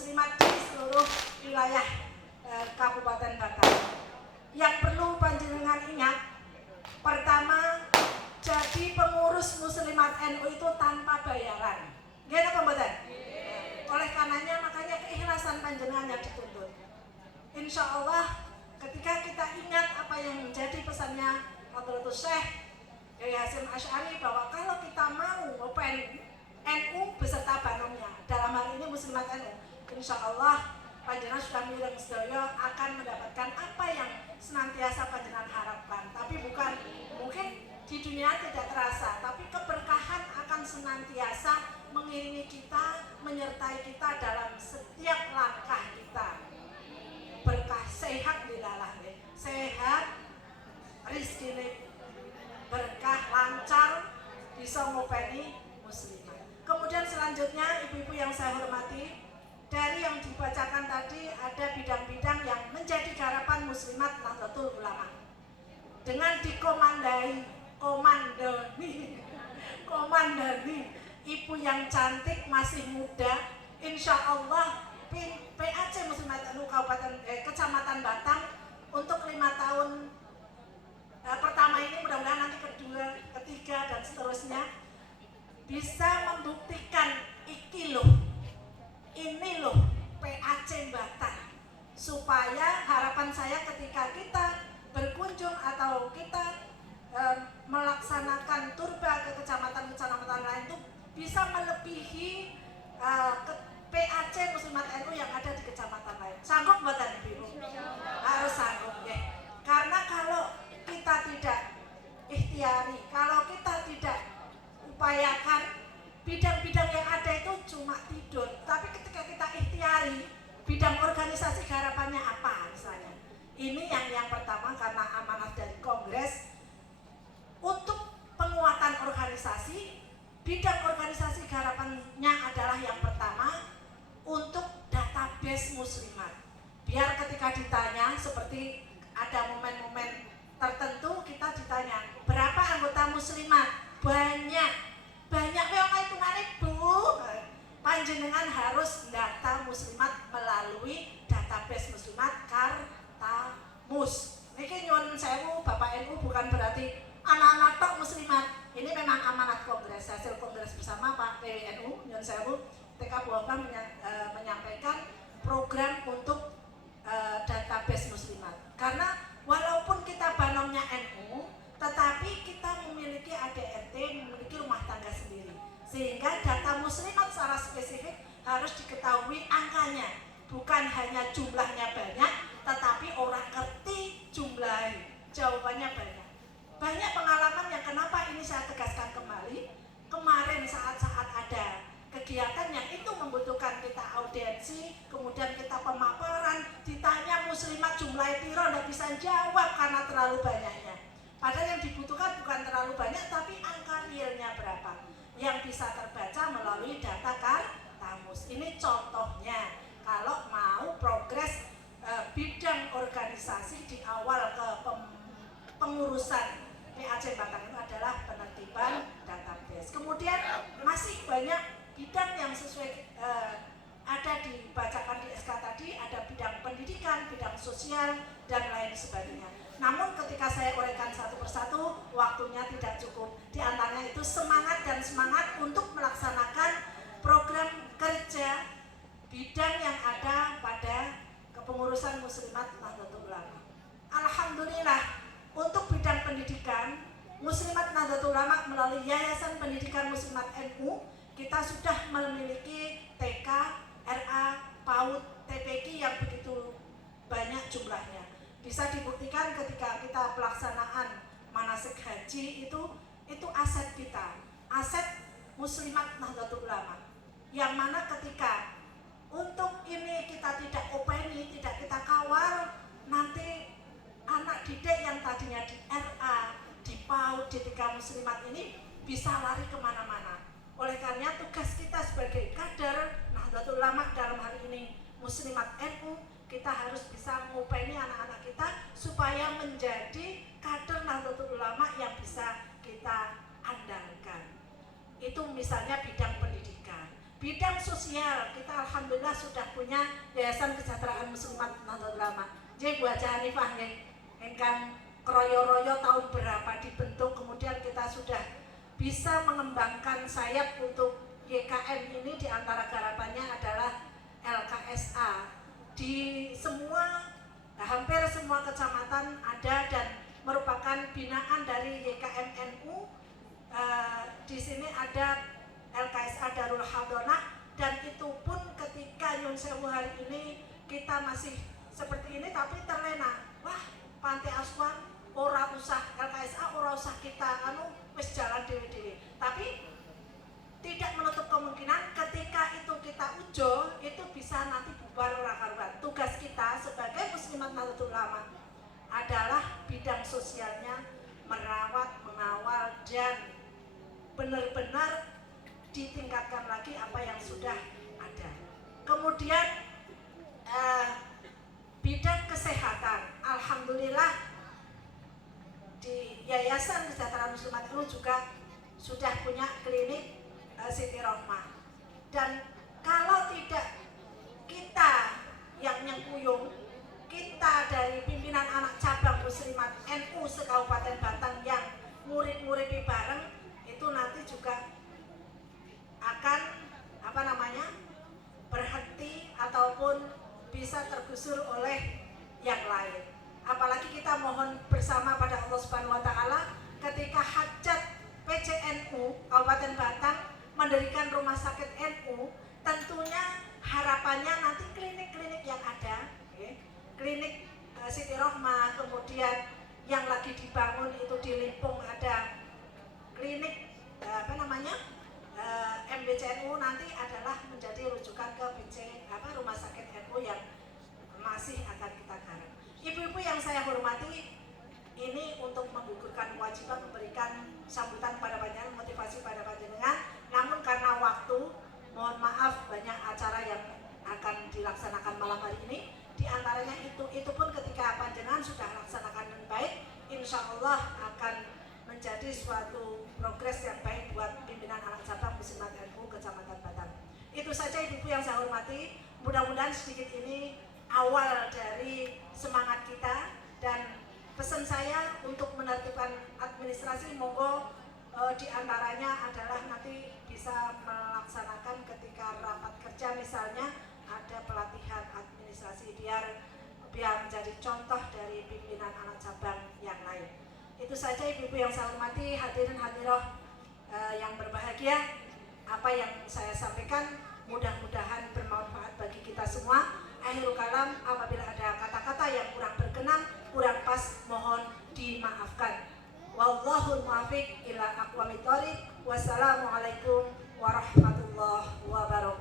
muslimat di seluruh wilayah Kabupaten Batang. Yang perlu panjenengan ingat, pertama, jadi pengurus muslimat NU itu tanpa bayaran. Nggih napa mboten? Oleh karenanya makanya keikhlasan panjenengan yang dituntut. Insya Allah ketika kita ingat apa yang menjadi pesannya Hadratus Syekh Kiai Hasyim Asy'ari bahwa kalau kita mau open NU beserta banomnya, dalam hal ini muslimat NU, insya Allah panjenengan sudah miring sedaya akan mendapatkan apa yang senantiasa panjenengan harapkan. Tapi bukan mungkin di dunia tidak terasa, tapi keberkahan akan senantiasa mengiringi kita, menyertai kita dalam setiap langkah kita. Berkah sehat dilalah, sehat, rizki berkah, lancar, bisa ngopeni muslimat. Kemudian selanjutnya ibu-ibu yang saya hormati, dari yang dibacakan tadi ada bidang-bidang yang menjadi harapan muslimat Nahdlatul Ulama. Dengan komandani ibu yang cantik masih muda, insya Allah PAC Muslimat NU Kecamatan Batang untuk 5 tahun pertama ini, mudah-mudahan nanti kedua, ketiga dan seterusnya bisa membuktikan ini loh PAC Batang, supaya harapan saya ketika kita berkunjung atau kita melaksanakan turba ke kecamatan-kecamatan lain itu bisa melebihi PAC Muslimat NU yang ada di kecamatan lain. Sanggup mboten Ibu? Harus sanggup ya. Karena kalau kita tidak ikhtiari, kalau kita tidak upayakan, bidang-bidang yang ada itu cuma tidur. Tapi ketika kita ikhtiari, bidang organisasi harapannya apa misalnya? Ini yang pertama, karena amanah dari Kongres untuk penguatan organisasi. Bidang organisasi harapannya adalah yang pertama untuk database muslimat. Biar ketika ditanya, seperti ada momen-momen tertentu kita ditanya berapa anggota muslimat, banyak memang hitungannya Bu. Panjenengan harus data muslimat melalui database muslimat Kartamus. Niki nyuwun sewu Bapak NU, bukan berarti anak-anak tok muslimat. Ini memang amanat kongres, hasil kongres bersama Pak PWNU nyuwun sewu TK Buakan menyampaikan program untuk database muslimat. Karena walaupun kita banomnya NU, tetapi kita memiliki ADRT, memiliki rumah tangga sendiri. Sehingga data muslimat secara spesifik harus diketahui angkanya. Bukan hanya jumlahnya banyak, tetapi orang ngerti jumlahnya. Jawabannya banyak. Banyak pengalaman yang kenapa ini saya tegaskan kembali. Kemarin saat-saat ada kegiatan yang itu membutuhkan kita audiensi, kemudian kita pemaparan, ditanya muslimat jumlah piro, tidak bisa jawab karena terlalu banyaknya. Padahal yang dibutuhkan bukan terlalu banyak, tapi angka realnya berapa yang bisa terbaca melalui data Kartamus. Ini contohnya kalau mau progres bidang organisasi di awal ke pengurusan PAC Batang itu adalah penertiban database. Kemudian masih banyak bidang yang sesuai ada dibacakan di SK tadi, ada bidang pendidikan, bidang sosial, dan lain sebagainya. Namun ketika saya uraikan satu persatu, waktunya tidak cukup. Di antaranya itu semangat untuk melaksanakan program kerja bidang yang ada pada kepengurusan Muslimat Nahdlatul Ulama. Alhamdulillah, untuk bidang pendidikan, Muslimat Nahdlatul Ulama melalui Yayasan Pendidikan Muslimat NU, kita sudah memiliki TK, RA, PAUD, TPQ yang begitu banyak jumlahnya. Bisa dibuktikan ketika kita pelaksanaan manasik haji itu aset kita, aset Muslimat Nahdlatul Ulama. Yang mana ketika untuk ini kita tidak openi, tidak kita kawal, nanti anak didik yang tadinya di RA, di PAUD, di TK Muslimat ini bisa lari kemana-mana. Oleh karena tugas kita sebagai kader Nahdlatul Ulama dalam hal ini Muslimat NU, kita harus bisa mengopeni anak-anak kita supaya menjadi kader Nahdlatul Ulama yang bisa kita andalkan. Itu misalnya bidang pendidikan. Bidang sosial kita alhamdulillah sudah punya Yayasan Kesejahteraan Muslimat Nahdlatul Ulama. Jadi Bu Haja Hanifah nggih ingkang kroyo-royo tahun berapa dibentuk, kemudian kita sudah bisa mengembangkan sayap untuk YKM ini. Di antara garapannya adalah LKSA. Di semua, hampir semua kecamatan ada dan merupakan binaan dari YKM NU. Di sini ada LKSA Darul Hadonah, dan itu pun ketika Nyun Sewu hari ini kita masih seperti ini tapi terlena. Wah, pantai asuhan ora usah LKSA, ora usah kita wis jalan dewe-dewe. Tapi tidak menutup kemungkinan ketika itu kita ujo, itu bisa nanti bubar ora karuan. Tugas kita sebagai Muslimat Nahdlatul Ulama adalah bidang sosialnya merawat, mengawal, dan benar-benar ditingkatkan lagi apa yang sudah ada. Kemudian bidang kesehatan, alhamdulillah di Yayasan Kesejahteraan Muslimat itu juga sudah punya klinik Siti Rohmah. Dan kalau tidak kita yang nyengkuyung, kita dari pimpinan anak cabang Muslimat NU se-Kabupaten Batang yang murid-murid bareng, itu nanti juga akan berhenti ataupun bisa tergusur oleh yang lain. Apalagi kita mohon bersama pada Allah Subhanahu wa taala ketika hajat PCNU Kabupaten Batang mendirikan rumah sakit NU, tentunya harapannya nanti klinik-klinik yang ada, klinik Siti Rohmah, kemudian yang lagi dibangun itu di Limpung ada klinik MBCNU, nanti adalah menjadi rujukan ke rumah sakit NU yang masih akan kita garap. Ibu-ibu yang saya hormati, ini untuk menggugurkan kewajiban memberikan sambutan pada panjenengan, motivasi pada panjenengan. Namun karena waktu, mohon maaf banyak acara yang akan dilaksanakan malam hari ini. Di antaranya itu pun ketika panjenengan sudah laksanakan dengan baik, insya Allah akan menjadi suatu progres yang baik buat pimpinan anak cabang Muslimat NU Kecamatan Batang. Itu saja ibu-ibu yang saya hormati. Mudah-mudahan sedikit ini awal dari semangat kita, dan pesan saya untuk menertibkan administrasi, monggo di antaranya adalah nanti bisa melaksanakan ketika rapat kerja misalnya ada pelatihan administrasi biar menjadi contoh dari pimpinan anak cabang yang lain. Itu saja ibu-ibu yang saya hormati, hadirin hadiroh yang berbahagia. Apa yang saya sampaikan mudah-mudahan bermanfaat bagi kita semua. Akhirul kalam, apabila ada kata-kata yang kurang berkenan, kurang pas, mohon dimaafkan. Wallahul muwaffiq ila aqwamit thoriq. Wassalamualaikum warahmatullahi wabarakatuh.